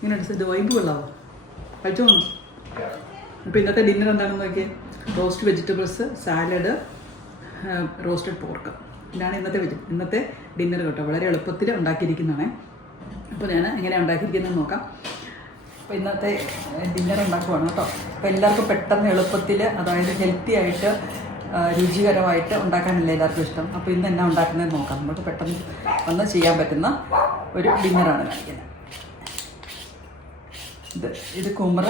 ഇങ്ങനെ ഇത് വൈബ് കൊള്ളാവോ? കഴിച്ചു തോന്നുന്നു. അപ്പോൾ ഇന്നത്തെ ഡിന്നർ എന്താണെന്ന് നോക്കിയാൽ roast vegetables, salad, roasted pork. ഇതാണ് ഇന്നത്തെ ഡിന്നർ കേട്ടോ. വളരെ എളുപ്പത്തിൽ ഉണ്ടാക്കിയിരിക്കുന്നതാണ്. അപ്പോൾ ഞാൻ എങ്ങനെയാണ് ഉണ്ടാക്കിയിരിക്കുന്നത് നോക്കാം. അപ്പോൾ ഇന്നത്തെ ഡിന്നർ ഉണ്ടാക്കുവാണ് കേട്ടോ. അപ്പോൾ എല്ലാവർക്കും പെട്ടെന്ന് എളുപ്പത്തിൽ, അതായത് ഹെൽത്തി ആയിട്ട് രുചികരമായിട്ട് ഉണ്ടാക്കാനല്ലേ എല്ലാവർക്കും ഇഷ്ടം. അപ്പോൾ ഇന്ന് എന്നാ ഉണ്ടാക്കുന്നത് നോക്കാം. നമുക്ക് പെട്ടെന്ന് വന്ന് ചെയ്യാൻ പറ്റുന്ന ഒരു ഡിന്നറാണ് കാണിക്കുന്നത്. ഇത് കുമ്പറ.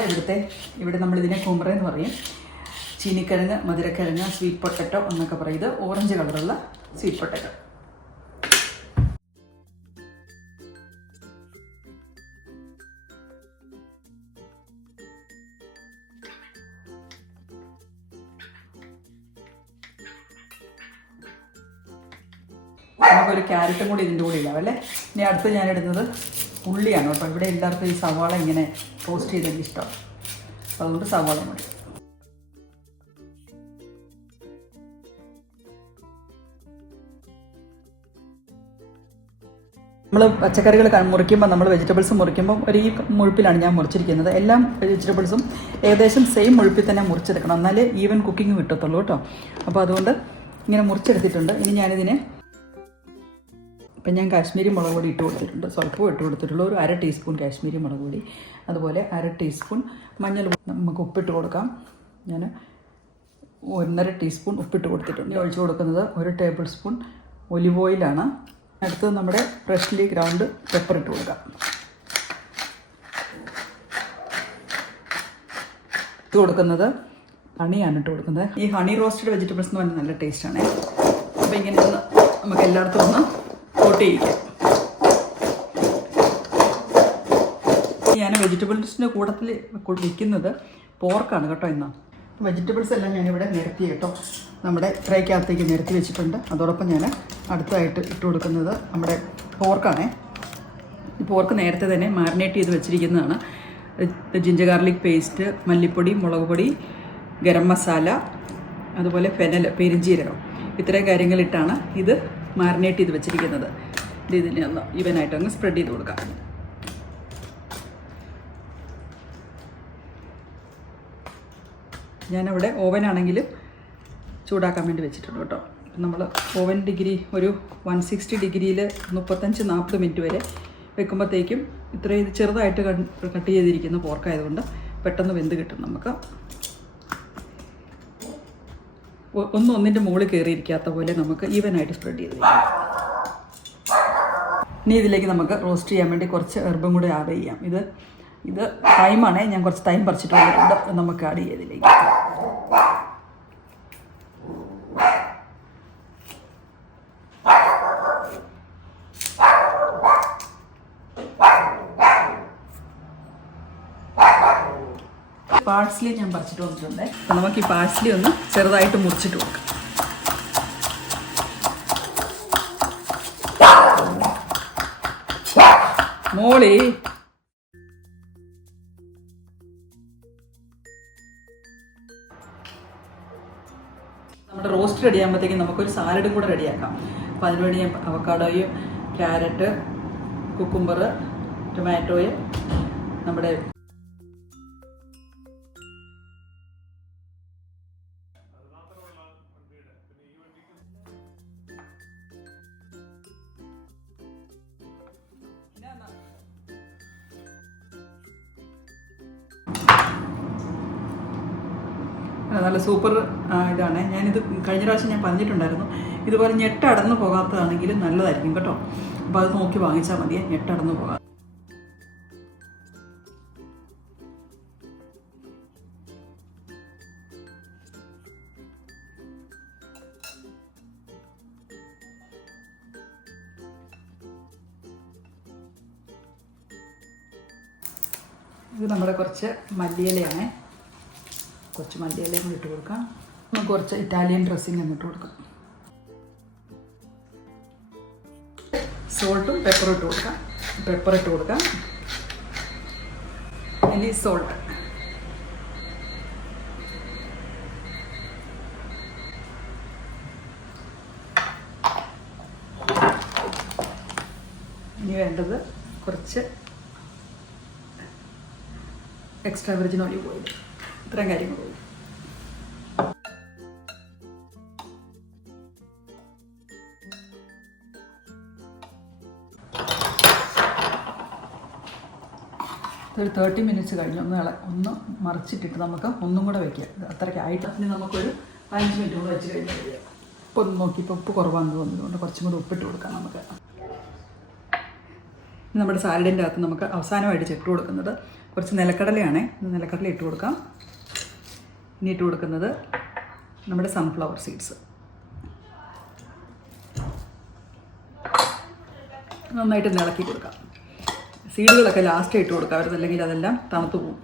ഇവിടെ നമ്മളിതിനെ കുമ്പറ എന്ന് പറയും. ചീനിക്കിഴങ്ങ്, മധുരക്കിഴങ്ങ്, സ്വീറ്റ് പൊട്ടറ്റോ എന്നൊക്കെ പറയും. ഇത് ഓറഞ്ച് കളറുള്ള സ്വീറ്റ് പൊട്ടറ്റോ. നമുക്കൊരു ക്യാരറ്റും കൂടി ഇതിൻ്റെ കൂടെ ഇടാം അല്ലേ. ഇനി അടുത്ത് ഞാനിടുന്നത് ഉള്ളിയാണ് കേട്ടോ. ഇവിടെ എല്ലാവർക്കും ഈ സവാള ഇങ്ങനെ റോസ്റ്റ് ചെയ്തെങ്കിൽ ഇഷ്ടമാണ്. അപ്പോൾ അതുകൊണ്ട് സവാള മതി. നമ്മൾ പച്ചക്കറികൾ മുറിക്കുമ്പോൾ, നമ്മൾ വെജിറ്റബിൾസ് മുറിക്കുമ്പോൾ ഈ മുഴുപ്പിലാണ് ഞാൻ മുറിച്ചിരിക്കുന്നത്. എല്ലാ വെജിറ്റബിൾസും ഏകദേശം സെയിം മുഴുപ്പിൽ തന്നെ മുറിച്ചെടുക്കണം, എന്നാലേ ഈവൻ കുക്കിംഗ് കിട്ടത്തുള്ളൂ കേട്ടോ. അപ്പോൾ അതുകൊണ്ട് ഇങ്ങനെ മുറിച്ചെടുത്തിട്ടുണ്ട്. ഇനി ഞാനിതിനെ ഇപ്പം ഞാൻ കാശ്മീരി മുളക് പൊടി ഇട്ട് കൊടുത്തിട്ടുണ്ട്. സ്വല്പം ഇട്ട് കൊടുത്തിട്ടുള്ളൂ. ഒരു 1/2 ടീസ്പൂൺ കാശ്മീരി മുളക് പൊടി, അതുപോലെ 1/2 ടീസ്പൂൺ മഞ്ഞൾ. നമുക്ക് ഉപ്പിട്ട് കൊടുക്കാം. ഞാൻ 1.5 ടീസ്പൂൺ ഉപ്പിട്ട് കൊടുത്തിട്ടുണ്ട്. ഒഴിച്ച് കൊടുക്കുന്നത് 1 ടേബിൾ സ്പൂൺ ഒലിവ് ഓയിലാണ്. അടുത്തത് നമ്മുടെ ഫ്രഷ്ലി ഗ്രൗണ്ട് പെപ്പർ ഇട്ട് കൊടുക്കാം. ഇട്ട് കൊടുക്കുന്നത് ഹണിയാണ് ഇട്ട് കൊടുക്കുന്നത്. ഈ ഹണി റോസ്റ്റഡ് വെജിറ്റബിൾസ് എന്ന് പറഞ്ഞാൽ നല്ല ടേസ്റ്റാണ്. അപ്പോൾ ഇങ്ങനെ ഒന്ന് നമുക്ക് എല്ലായിടത്തും ഒന്ന് കോട്ട് ചെയ്യിക്കാം. ഞാൻ വെജിറ്റബിൾസിൻ്റെ കൂട്ടത്തിൽ വയ്ക്കുന്നത് പോർക്കാണ് കേട്ടോ. ഇന്ന് വെജിറ്റബിൾസ് എല്ലാം ഞാനിവിടെ നിരത്തി കേട്ടോ, നമ്മുടെ ട്രൈക്കകത്തേക്ക് നിരത്തി വെച്ചിട്ടുണ്ട്. അതോടൊപ്പം ഞാൻ അടുത്തായിട്ട് ഇട്ട് കൊടുക്കുന്നത് നമ്മുടെ പോർക്കാണേ. ഈ പോർക്ക് നേരത്തെ തന്നെ മാരിനേറ്റ് ചെയ്ത് വെച്ചിരിക്കുന്നതാണ്. ജിഞ്ചർ ഗാർലിക് പേസ്റ്റ്, മല്ലിപ്പൊടി, മുളക് പൊടി, ഗരം മസാല, അതുപോലെ ഫെനൽ, പെരുംജീരകം, ഇത്രയും കാര്യങ്ങളിട്ടാണ് ഇത് മാരിനേറ്റ് ചെയ്ത് വെച്ചിരിക്കുന്നത്. ഇതിനെ ഒന്ന് ഈവനായിട്ട് അങ്ങ് സ്പ്രെഡ് ചെയ്ത് കൊടുക്കാം. ഞാനവിടെ ഓവനാണെങ്കിലും ചൂടാക്കാൻ വേണ്ടി വെച്ചിട്ടുണ്ട് കേട്ടോ. നമ്മൾ ഓവൻ ഡിഗ്രി ഒരു 160 ഡിഗ്രിയിൽ 35-40 മിനിറ്റ് വരെ വെക്കുമ്പോഴത്തേക്കും ഇത്രയും ചെറുതായിട്ട് കട്ട് ചെയ്തിരിക്കുന്ന പോർക്കായതുകൊണ്ട് പെട്ടെന്ന് വെന്ത് കിട്ടും. നമുക്ക് ഒന്നിൻ്റെ മുകളിൽ കയറിയിരിക്കാത്ത പോലെ നമുക്ക് ഈവനായിട്ട് സ്പ്രെഡ് ചെയ്ത് വയ്ക്കാം. ഇനി ഇതിലേക്ക് നമുക്ക് റോസ്റ്റ് ചെയ്യാൻ വേണ്ടി കുറച്ച് ഹെർബും കൂടെ ആഡ് ചെയ്യാം. ഇത് തൈമാണേ. ഞാൻ കുറച്ച് തൈം പറിച്ചിട്ട് വന്നിട്ടുണ്ട്. നമുക്ക് ആഡ് ചെയ്യാം ഇതിലേക്ക്. പാഴ്സ്ലി ഞാൻ പറിച്ചിട്ട് വന്നിട്ടുണ്ട്. അപ്പം നമുക്ക് ഈ പാഴ്സ്ലി ഒന്ന് ചെറുതായിട്ട് മുറിച്ചിട്ട് കൊടുക്കാം. മോളി നമ്മുടെ റോസ്റ്റ് റെഡി ആകുമ്പോഴത്തേക്കും നമുക്കൊരു സാലഡും കൂടെ റെഡിയാക്കാം. അപ്പോൾ അതിനുവേണ്ടി ഞാൻ അവക്കാഡോയും, ക്യാരറ്റ്, കുക്കുംബർ, ടൊമാറ്റോയും, നമ്മുടെ നല്ല സൂപ്പർ ഇതാണ്. ഞാനിത് കഴിഞ്ഞ പ്രാവശ്യം ഞാൻ പറഞ്ഞിട്ടുണ്ടായിരുന്നു. ഇതുപോലെ ഞെട്ടടന്ന് പോകാത്തതാണെങ്കിൽ നല്ലതായിരിക്കും കേട്ടോ. അപ്പോൾ അത് നോക്കി വാങ്ങിച്ചാൽ മതിയെ, ഞെട്ടടന്ന് പോകാം. ഇത് നമ്മുടെ കുറച്ച് മല്ലിയിലയാണ്. കുറച്ച് മല്ലിയിലയും കൂടി ഇട്ട് കൊടുക്കാം. നമുക്ക് കുറച്ച് ഇറ്റാലിയൻ ഡ്രസ്സിങ് ഇട്ട് കൊടുക്കാം. സോൾട്ടും പെപ്പറും ഇട്ട് കൊടുക്കാം. പെപ്പർ ഇട്ട് കൊടുക്കാം. ഇനി സോൾട്ട്. ഇനി വേണ്ടത് കുറച്ച് എക്സ്ട്രാ വെർജിൻ ഓലിവ് ഓയിൽ. ഇത്രയും കാര്യങ്ങൾ പോയി. ഒരു 30 മിനിറ്റ്സ് കഴിഞ്ഞ് ഒന്ന് മറിച്ചിട്ടിട്ട് നമുക്ക് ഒന്നും കൂടെ വയ്ക്കുക. അത്രയ്ക്ക് ആയിട്ട് അതിന് നമുക്കൊരു 5 മിനിറ്റ് കൂടെ വെച്ച് കഴിഞ്ഞ് കഴിയുക. ഇപ്പോൾ ഒന്ന് നോക്കിയപ്പോൾ ഉപ്പ് കുറവാണെന്ന് തോന്നുന്നതുകൊണ്ട് കുറച്ചും കൂടെ ഉപ്പിട്ട് കൊടുക്കാം നമുക്ക്. നമ്മുടെ സാലഡിൻ്റെ അകത്ത് നമുക്ക് അവസാനമായിട്ട് ഇട്ട് കൊടുക്കുന്നത് കുറച്ച് നിലക്കടലയാണ്. നിലക്കടല ഇട്ട് കൊടുക്കാം. ഇനി ഇട്ട് കൊടുക്കുന്നത് നമ്മുടെ സൺഫ്ലവർ സീഡ്സ്. നന്നായിട്ട് ഇളക്കി കൊടുക്കാം. സീഡുകളൊക്കെ ലാസ്റ്റ് ഇട്ട് കൊടുക്കാം, അല്ലെങ്കിൽ അതെല്ലാം തണുത്തു പോകും.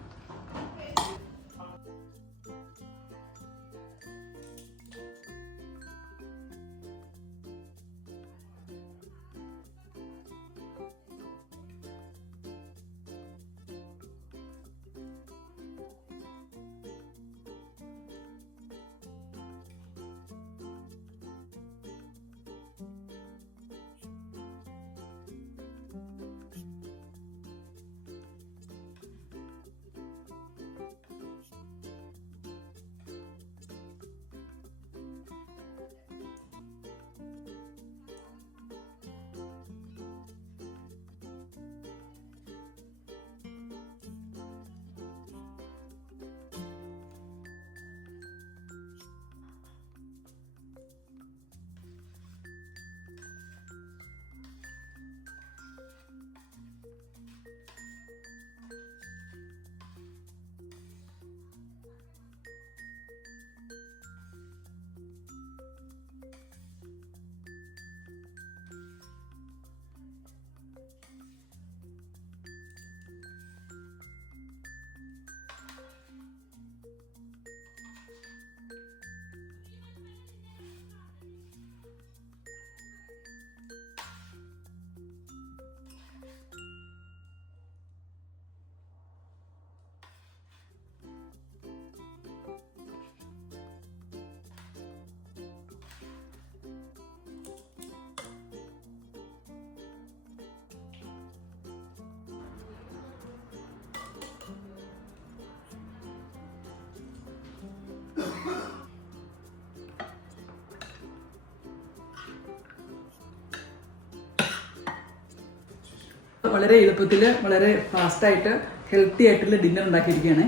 വളരെ എളുപ്പത്തിൽ വളരെ ഫാസ്റ്റായിട്ട് ഹെൽത്തി ആയിട്ടുള്ള ഡിന്നർ ഉണ്ടാക്കിയിരിക്കുകയാണ്.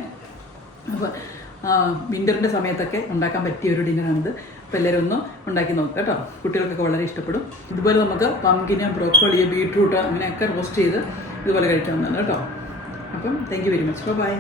അപ്പോൾ വിൻ്ററിൻ്റെ സമയത്തൊക്കെ ഉണ്ടാക്കാൻ പറ്റിയ ഒരു ഡിന്നറാണിത്. അപ്പോൾ എല്ലാവരും ഒന്ന് ഉണ്ടാക്കി നോക്കുക കേട്ടോ. കുട്ടികൾക്കൊക്കെ വളരെ ഇഷ്ടപ്പെടും. ഇതുപോലെ നമുക്ക് പംകിന്, ബ്രോക്കോളി, ബീട്രൂട്ട് അങ്ങനെയൊക്കെ റോസ്റ്റ് ചെയ്ത് ഇതുപോലെ കഴിക്കാവുന്നതാണ് കേട്ടോ. അപ്പം thank you very much. By.